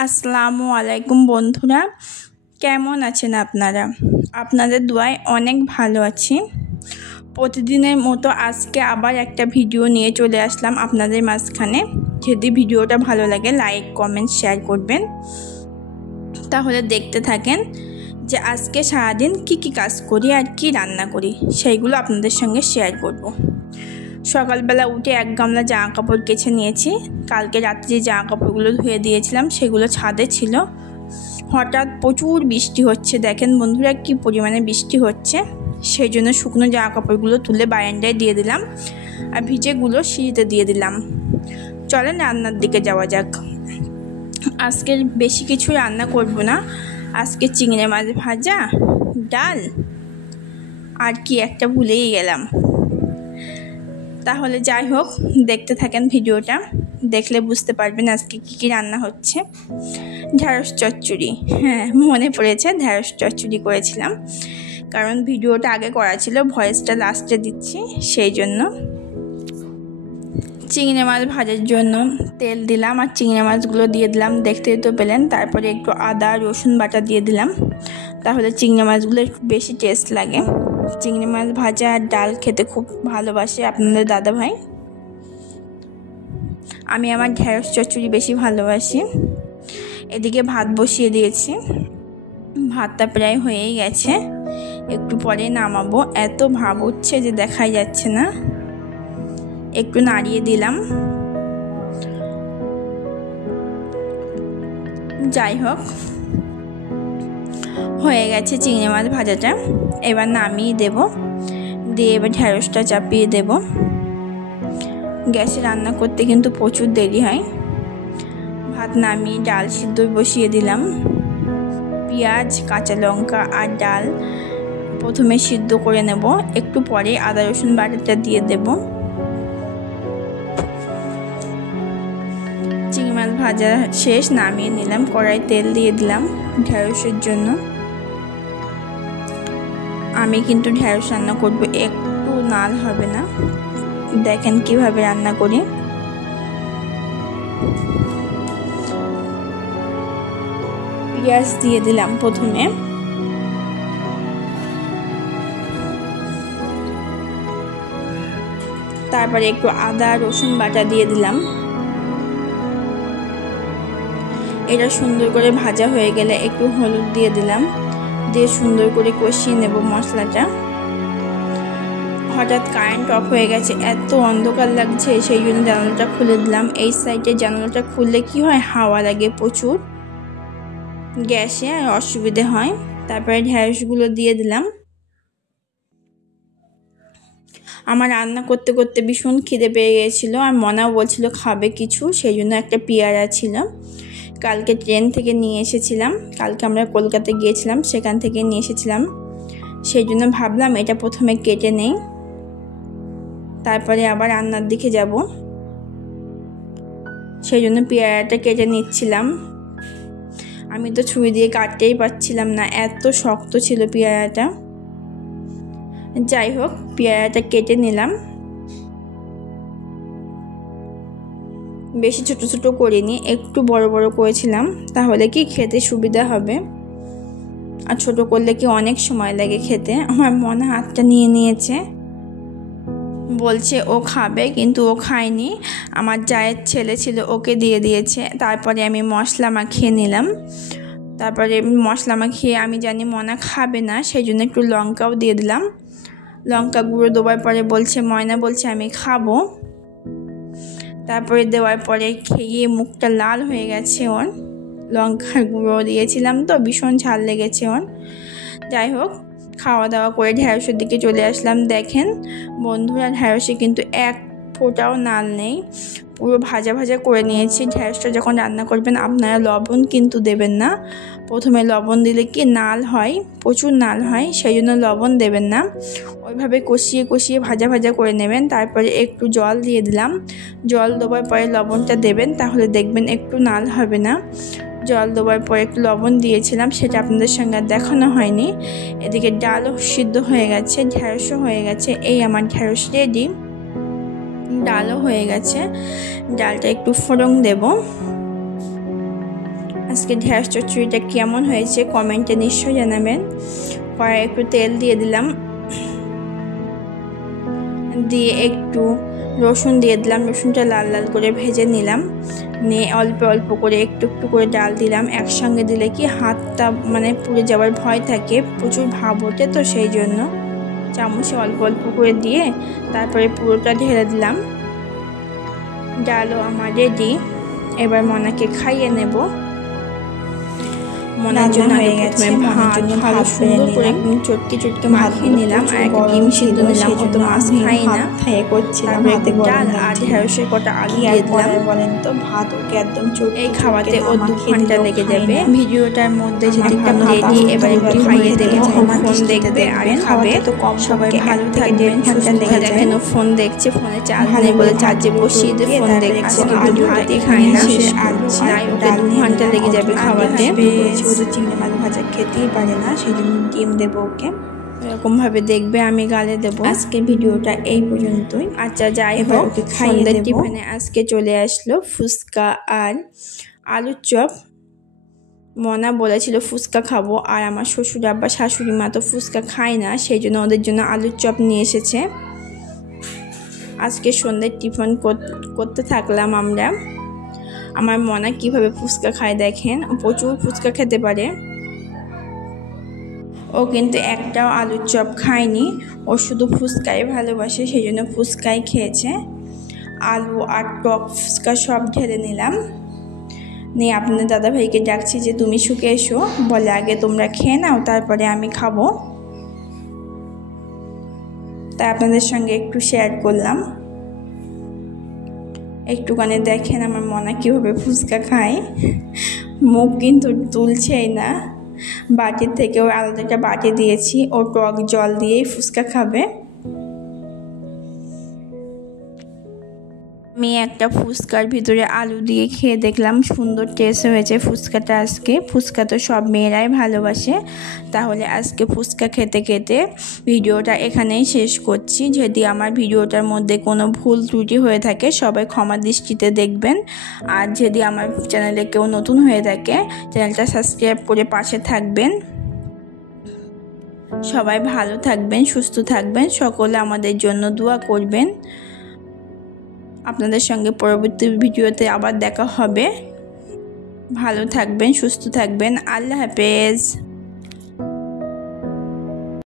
আসসালামু আলাইকুম বন্ধুরা, কেমন আছেন আপনারা? আপনাদের দোয়ায় অনেক ভালো আছি। প্রতিদিনের মতো আজকে আবার একটা ভিডিও নিয়ে চলে আসলাম আপনাদের মাঝখানে। যদি ভিডিওটা ভালো লাগে লাইক কমেন্ট শেয়ার করবেন। তাহলে দেখতে থাকেন যে আজকে সারাদিন কি কাজ করি আর কি রান্না করি সেইগুলো আপনাদের সঙ্গে শেয়ার করব। সকালবেলা উঠে এক গামলা জামা কাপড় কেচে নিয়েছি। কালকে রাত্রে যে জামা কাপড়গুলো ধুয়ে দিয়েছিলাম সেগুলো ছাদে ছিল। হঠাৎ প্রচুর বৃষ্টি হচ্ছে, দেখেন বন্ধুরা কি পরিমাণে বৃষ্টি হচ্ছে। সেই জন্য শুকনো জামা কাপড়গুলো তুলে বারান্দায় দিয়ে দিলাম আর ভিজেগুলো সিঁড়িতে দিয়ে দিলাম। চলেন রান্নার দিকে যাওয়া যাক। আজকে বেশি কিছু রান্না করব না। আজকে চিংড়ি মাছ ভাজা, ডাল আর কি একটা ভুলেই গেলাম। তাহলে যাই হোক, দেখতে থাকেন ভিডিওটা, দেখলে বুঝতে পারবেন আজকে কি রান্না হচ্ছে। ঢ্যাঁড়স চচ্চড়ি, হ্যাঁ মনে পড়েছে, ঢ্যাঁড়স চচ্চড়ি করেছিলাম, কারণ ভিডিওটা আগে করা ছিল, ভয়েসটা লাস্টে দিচ্ছি সেই জন্য। চিংড়ি মাছ ভাজার জন্য তেল দিলাম আর চিংড়ি মাছগুলো দিয়ে দিলাম, দেখতেই তো পেলেন। তারপরে একটু আদা রসুন বাটা দিয়ে দিলাম, তাহলে চিংড়ি মাছগুলো একটু বেশি টেস্ট লাগে। চিংড়ি মাছ ভাজা আর ডাল খেতে খুব ভালোবাসে আপনাদের দাদা ভাই। আমি আমার ঢ্যাঁড়স চচ্চড়ি বেশি ভালোবাসি। এদিকে ভাত বসিয়ে দিয়েছি, ভাতটা প্রায় হয়েই গেছে, একটু পরে নামাবো। এত ভাব উঠছে যে দেখাই যাচ্ছে না, একটু নাড়িয়ে দিলাম। যাই হোক, হয়ে গেছে চিংড়ি মাছ ভাজাটা। এবার নামিয়ে দেব, দিয়ে এবার ঢ্যাঁড়সটা চাপিয়ে দেব। গ্যাসে রান্না করতে কিন্তু প্রচুর দেরি হয়। ভাত নামিয়ে ডাল সিদ্ধ বসিয়ে দিলাম। পেঁয়াজ কাঁচা লঙ্কা আর ডাল প্রথমে সিদ্ধ করে নেব, একটু পরে আদা রসুন বাটাটা দিয়ে দেব। চিংড়ি মাছ ভাজা শেষ, নামিয়ে নিলাম। কড়াই তেল দিয়ে দিলাম ঢ্যাঁড়সের জন্য। আমি কিন্তু ঢ্যাঁড়স রান্না করব, একটু নাল হবে না। দেখেন কিভাবে রান্না করি। পেঁয়াজ দিয়ে দিলাম প্রথমে, তারপরে একটু আদা রসুন বাটা দিয়ে দিলাম। এটা সুন্দর করে ভাজা হয়ে গেলে একটু হলুদ দিয়ে দিলাম, দিয়ে সুন্দর করে কষিয়ে নেব মশলাটা। হঠাৎ কারেন্ট অফ হয়ে গেছে, এত অন্ধকার লাগছে, সেই জন্য জানালাটা খুলে দিলাম। এই সাইডে জানালাটা খুললে কি হয়, হাওয়া লাগে প্রচুর, গ্যাসে আর অসুবিধে হয়। তারপরে ঢ্যাঁড়সগুলো দিয়ে দিলাম। আমার রান্না করতে করতে ভীষণ খিদে পেয়ে গিয়েছিলো, আর মনাও বলছিল খাবে কিছু, সেই জন্য একটা পেয়ারা ছিল, কালকে ট্রেন থেকে নিয়ে এসেছিলাম। কালকে আমরা কলকাতায় গিয়েছিলাম, সেখান থেকে নিয়ে এসেছিলাম, সেই জন্য ভাবলাম এটা প্রথমে কেটে নেই, তারপরে আবার রান্নার দিকে যাব। সেই জন্য পেয়ারাটা কেটে নিচ্ছিলাম। আমি তো ছুরি দিয়ে কাটতেই পারছিলাম না, এত শক্ত ছিল পেয়ারাটা। যাই হোক, পেয়ারাটা কেটে নিলাম। বেশি ছোট ছোট করিনি, একটু বড় বড় করেছিলাম, তাহলে কি খেতে সুবিধা হবে। আর ছোট করলে কি অনেক সময় লাগে খেতে। আমার মনে হাতটা নিয়ে নিয়েছে, বলছে ও খাবে, কিন্তু ও খায়নি। আমার জায়ের ছেলে ছিল, ওকে দিয়ে দিয়েছে। তারপরে আমি মশলা মাখিয়ে নিলাম। তারপরে মশলা মাখিয়ে, আমি জানি মনা খাবে না, সেই জন্য একটু লঙ্কাও দিয়ে দিলাম। লঙ্কা গুঁড়ো দেওয়ার পরে বলছে, ময়না বলছে আমি খাবো। তারপরে দেওয়ার পরে খেয়ে মুখটা লাল হয়ে গেছে ওর, লঙ্কার গুঁড়ো দিয়েছিলাম তো, ভীষণ ঝাল লেগেছে ওর। যাই হোক, খাওয়া দাওয়া করে ঢ্যাঁড়সের দিকে চলে আসলাম। দেখেন বন্ধুরা, ঢ্যাঁড়সে কিন্তু এক ফোঁটাও নাল নেই, পুরো ভাজা ভাজা করে নিয়েছি। ঢ্যাঁড়সটা যখন রান্না করবেন আপনারা লবণ কিন্তু দেবেন না। প্রথমে লবণ দিলে কি নাল হয়, প্রচুর নাল হয়, সেই জন্য লবণ দেবেন না। ওইভাবে কষিয়ে কষিয়ে ভাজা ভাজা করে নেবেন। তারপরে একটু জল দিয়ে দিলাম, জল দেওয়ার পরে লবণটা দেবেন, তাহলে দেখবেন একটু নাল হবে না। জল দেওয়ার পরে একটু লবণ দিয়েছিলাম, সেটা আপনাদের সঙ্গে দেখানো হয়নি। এদিকে ডালও সিদ্ধ হয়ে গেছে, ঢ্যাঁড়সও হয়ে গেছে। এই আমার ঢ্যাঁড়স রেডি, ডালও হয়ে গেছে। ডালটা একটু ফোড়ন দেব, আজকে ঢেঁড়স চচ্চড়িটা কেমন হয়েছে কমেন্টে নিশ্চয়ই জানাবেন। কড়াই একটু তেল দিয়ে দিলাম, দিয়ে একটু রসুন দিয়ে দিলাম। রসুনটা লাল লাল করে ভেজে নিলাম, নিয়ে অল্প অল্প করে একটু একটু করে ডাল দিলাম। একসঙ্গে দিলে কি হাতটা পুড়ে যাওয়ার ভয় থাকে, প্রচুর ভাব ওঠে, তো সেই জন্য চামচে অল্প অল্প করে দিয়ে তারপরে পুরোটা ঢেলে দিলাম। ডালও আমার রেডি, এবার মনাকে খাইয়ে নেব। মনার জন্য ভালো সুন্দর করে চটকে চটকে মাখিয়ে নিলাম, আর একটা ডিম সিদ্ধ নিলাম। ও তো মাছ খাই না, করছিলাম ডাল আর ঢেঁড়সের কটা আলু দিয়ে দিলাম। বলেন তো ভাত ওকে একদম এই খাওয়াতে ও 2 ঘন্টা লেগে যাবে। ভিডিওটার মধ্যে যেটি রেডি, এবার একটু খাইয়ে দেবো। ফোন দেখবে আর খাবে। তো কম সবাই ভালো থাকবেন, সুস্থ থাকবেন। ও ফোন দেখছে, ফোনে চার্জ নেই বলে চার্জে বসিয়ে দিয়ে ফোন দেখছে। আলু ভাতই খায় না, তাই ওকে 2 ঘন্টা লেগে যাবে খাওয়াতে। তো চিংড়ি মাছ ভাজা খেতেই পারে না, সেই জন্য ডিম দেবো ওকে। এরকম ভাবে দেখবে, আমি গালে দেবো। আজকে ভিডিওটা এই পর্যন্তই। আচ্ছা, যাই হোক, সন্ধ্যের টিফিনে আজকে চলে আসলো ফুচকা আর আলুর চপ। মনা বলেছিল ফুচকা খাবো, আর আমার শ্বশুর আব্বা শাশুড়ি মা তো ফুচকা খায় না, সেই জন্য ওদের জন্য আলুর চপ নিয়ে এসেছে। আজকে সন্ধ্যের টিফিন করতে থাকলাম আমরা। আমার মনা কিভাবে ফুচকা খায় দেখেন, প্রচুর ফুচকা খেতে পারে। ও কিন্তু একটাও আলুর চপ খায়নি, ও শুধু ফুচকাই ভালোবাসে, সেই জন্য ফুচকাই খেয়েছে। আলু আর টক ফুচকা সব ঢেলে নিলাম, নিয়ে আপনার দাদাভাইকে ডাকছি যে তুমি শুকে এসো, বলে আগে তোমরা খেয়ে নাও তারপরে আমি খাবো। তাই আপনাদের সঙ্গে একটু শেয়ার করলাম। একটুখানি দেখেন আমার মনা কীভাবে ফুচকা খায়, মুখ কিন্তু তুলছেই না। বাটির থেকে ওর আলাদা একটা বাটি দিয়েছি, ও টক জল দিয়েই ফুচকা খাবে। আমি একটা ফুচকার ভিতরে আলু দিয়ে খেয়ে দেখলাম, সুন্দর টেস্ট হয়েছে ফুচকাটা। আজকে ফুচকা তো সব মেয়েরাই ভালোবাসে, তাহলে আজকে ফুচকা খেতে খেতে ভিডিওটা এখানেই শেষ করছি। যদি আমার ভিডিওটার মধ্যে কোনো ভুল ত্রুটি হয়ে থাকে সবাই ক্ষমা দৃষ্টিতে দেখবেন। আর যদি আমার চ্যানেলে কেউ নতুন হয়ে থাকে চ্যানেলটা সাবস্ক্রাইব করে পাশে থাকবেন। সবাই ভালো থাকবেন, সুস্থ থাকবেন, সকলে আমাদের জন্য দোয়া করবেন। আপনাদের সঙ্গে পরবর্তী ভিডিওতে আবার দেখা হবে। ভালো থাকবেন, সুস্থ থাকবেন। আল্লাহ হাফেজ।